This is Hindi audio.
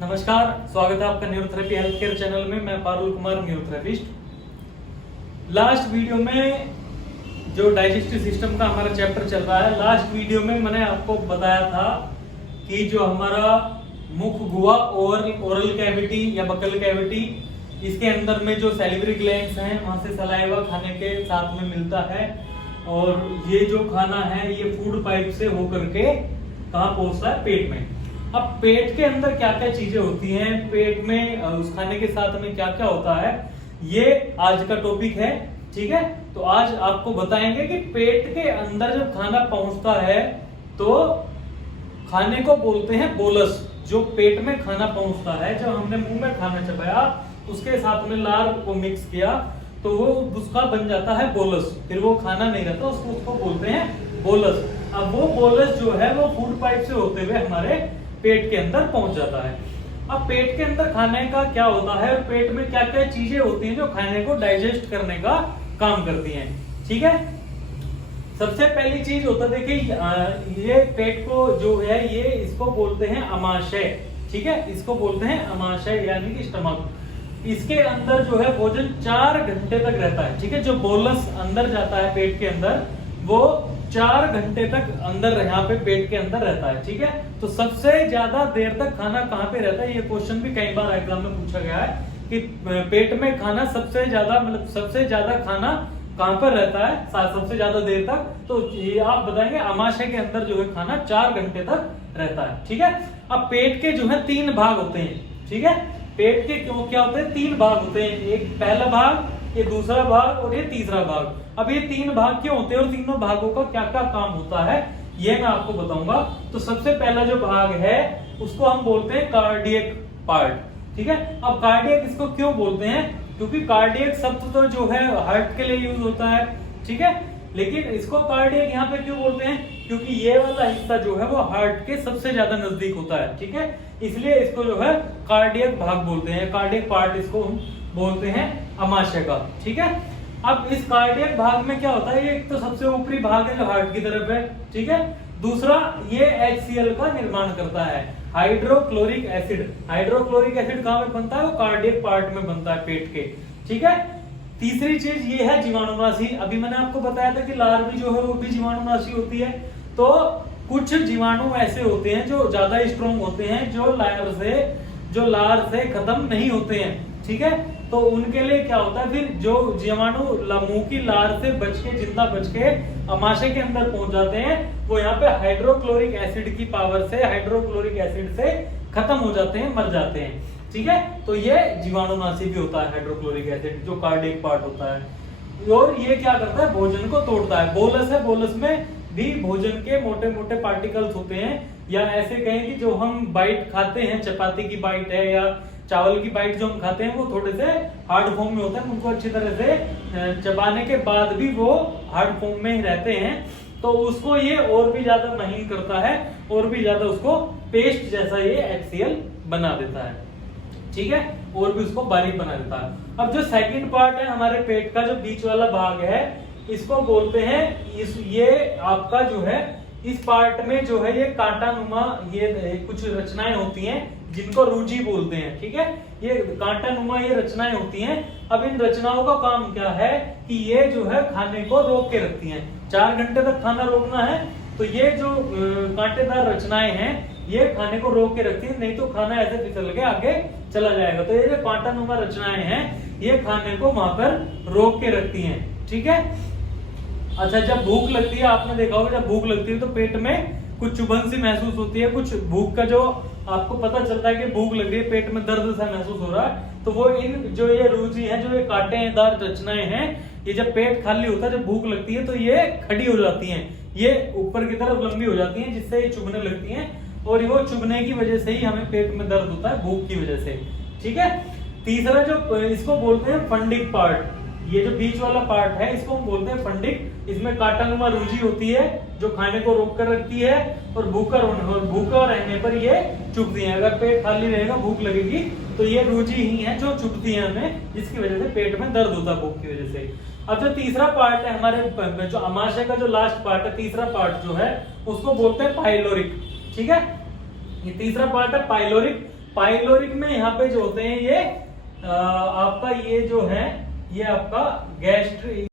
नमस्कार, स्वागत है आपका न्यूरोथेरेपी हेल्थ केयर चैनल में। मैं Parul Kumar, neurotherapist. Last video में जो डाइजेस्टिव सिस्टम का हमारा चैप्टर चल रहा है, लास्ट वीडियो में मैंने आपको बताया था कि जो हमारा मुख गुहा और ओरल कैविटी या बकल कैविटी, इसके अंदर में जो सैलिवरी ग्लैंड्स हैं वहां से सलाइवा खाने के साथ में मिलता है और ये जो खाना है ये फूड पाइप से होकर के कहाँ पहुंचता है? पेट में। अब पेट के अंदर क्या क्या चीजें होती हैं, पेट में उस खाने के साथ में क्या क्या होता है, ये आज का टॉपिक है। ठीक है, तो आज आपको बताएंगे कि पेट के अंदर जब खाना पहुंचता है तो खाने को बोलते हैं बोलस। जो पेट में खाना पहुंचता है, जब हमने मुंह में खाना चबाया उसके साथ में लार को मिक्स किया तो वो उसका बन जाता है बोलस। फिर वो खाना नहीं रहता, उसको बोलते हैं बोलस। अब वो बोलस जो है वो फूड पाइप से होते हुए हमारे पेट के अंदर पहुंच जाता है। अब पेट के अंदर खाने का क्या होता है और पेट में क्या क्या चीजें होती हैं जो खाने को डाइजेस्ट करने का काम करती हैं। ठीक है, सबसे पहली चीज होता है, देखिए ये पेट को जो है ये इसको बोलते हैं अमाशय। ठीक है, इसको बोलते हैं अमाशय यानी कि स्टमक। इसके अंदर जो है भोजन 4 घंटे तक रहता है। ठीक है, जो बोलस अंदर जाता है पेट के अंदर वो 4 घंटे तक अंदर यहाँ पे पेट के अंदर रहता है। ठीक है, तो सबसे ज्यादा देर तक खाना कहाँ पे रहता है? ये क्वेश्चन भी कई बार एग्जाम में पूछा गया है कि पेट में खाना सबसे ज्यादा सबसे ज्यादा खाना कहाँ पर रहता है सबसे ज्यादा देर तक? तो ये आप बताएंगे अमाशय के अंदर जो है खाना 4 घंटे तक रहता है। ठीक है, अब पेट के जो है 3 भाग होते हैं। ठीक है, पेट के क्या होते हैं? 3 भाग होते हैं। एक पहला भाग, ये दूसरा भाग और ये तीसरा भाग। अब ये 3 भाग क्यों होते हैं और तीनों भागों का क्या क्या काम होता है ये मैं आपको बताऊंगा। तो सबसे पहला जो भाग है उसको हम बोलते हैं कार्डियक पार्ट। ठीक है, अब कार्डियक इसको क्यों बोलते हैं? क्योंकि कार्डियक शब्द तो जो है हार्ट के लिए यूज होता है। ठीक है, लेकिन इसको कार्डियक यहाँ पे क्यों बोलते हैं? क्योंकि ये वाला हिस्सा जो है वो हार्ट के सबसे ज्यादा नजदीक होता है। ठीक है, इसलिए इसको जो है कार्डियक भाग बोलते हैं, कार्डियक पार्ट इसको हम बोलते हैं अमाशय का। ठीक है, अब इस कार्डियक भाग में क्या होता है? ये एक तो सबसे ऊपरी भाग है जो हार्ट की तरफ है। ठीक है, दूसरा ये HCl का निर्माण करता है, हाइड्रोक्लोरिक एसिड। हाइड्रोक्लोरिक एसिड कहाँ में बनता है? वो कार्डियक पार्ट में बनता है पेट के। ठीक है, तीसरी चीज ये है जीवाणुनाशी। अभी मैंने आपको बताया था कि लार भी जो है वो भी जीवाणुनाशी होती है। तो कुछ जीवाणु ऐसे होते हैं जो ज्यादा स्ट्रॉन्ग होते हैं, जो लार से खत्म नहीं होते हैं। ठीक है, तो उनके लिए क्या होता है, फिर जो जीवाणु मुंह की लार से बच के जिंदा बच के अमाशय के अंदर पहुंच जाते हैं, वो यहाँ पे हाइड्रोक्लोरिक एसिड की पावर से, हाइड्रोक्लोरिक एसिड से खत्म हो जाते हैं, मर जाते हैं। ठीक है, तो ये जीवाणुनाशी भी होता है हाइड्रोक्लोरिक एसिड, जो कार्डियक पार्ट होता है। और ये क्या करता है? भोजन को तोड़ता है। बोलस है, बोलस में भी भोजन के मोटे मोटे पार्टिकल्स होते हैं, या ऐसे कहें कि जो हम बाइट खाते हैं, चपाती की बाइट है या चावल की बाइट जो हम खाते हैं वो थोड़े से हार्ड फॉर्म में होते हैं। उनको अच्छी तरह से चबाने के बाद भी वो हार्ड फॉर्म में ही रहते हैं, तो उसको ये और भी ज्यादा महीन करता है और भी ज्यादा उसको पेस्ट जैसा ये HCl बना देता है। ठीक है, और भी उसको बारीक बना देता है। अब जो सेकंड पार्ट है हमारे पेट का, जो बीच वाला भाग है, इसको बोलते हैं ये आपका जो है इस पार्ट में जो है ये कांटानुमा ये कुछ रचनाएं होती हैं जिनको रुचि बोलते हैं। ठीक है, ये कांटानुमा ये रचनाएं होती हैं। अब इन रचनाओं का काम क्या है कि ये जो है खाने को रोक के रखती हैं। 4 घंटे तक खाना रोकना है तो ये जो कांटेदार रचनाएं हैं ये खाने को रोक के रखती है, नहीं तो खाना ऐसे फिसल के आगे चला जाएगा। तो ये जो कांटानुमा रचनाएं हैं ये खाने को वहां पर रोक के रखती हैं। ठीक है, अच्छा, जब भूख लगती है, आपने देखा होगा जब भूख लगती है तो पेट में कुछ चुभन सी महसूस होती है, कुछ भूख का जो आपको पता चलता है कि भूख लग रही है, पेट में दर्द सा महसूस हो रहा है, तो वो इन जो ये रुचि है, जो ये कांटेदार रचनाएं हैं, ये जब पेट खाली होता है, जब भूख लगती है तो ये खड़ी हो जाती हैं, ये ऊपर की तरफ लंबी हो जाती हैं, जिससे ये चुभने लगती हैं और वो चुभने की वजह से ही हमें पेट में दर्द होता है, भूख की वजह से। ठीक है, तीसरा जो इसको बोलते हैं फंडिक पार्ट, ये जो बीच वाला पार्ट है इसको हम बोलते हैं फंडिक। इसमें कांटानुमा रुचि होती है जो खाने को रोक कर रखती है और भूखा रहने पर ये चुभती है। अगर पेट खाली रहेगा, भूख लगेगी, तो ये रुचि ही है जो चुभती है हमें, जिसकी वजह से पेट में दर्द होता है भूख की वजह से। अब जो तीसरा पार्ट है हमारे जो अमाशय का जो लास्ट पार्ट है, तीसरा पार्ट जो है उसको बोलते हैं पाइलोरिक। ठीक है, ये तीसरा पार्ट है पाइलोरिक। पाइलोरिक में यहाँ पे जो होते हैं ये आपका ये जो है ये आपका गैस्ट्रिक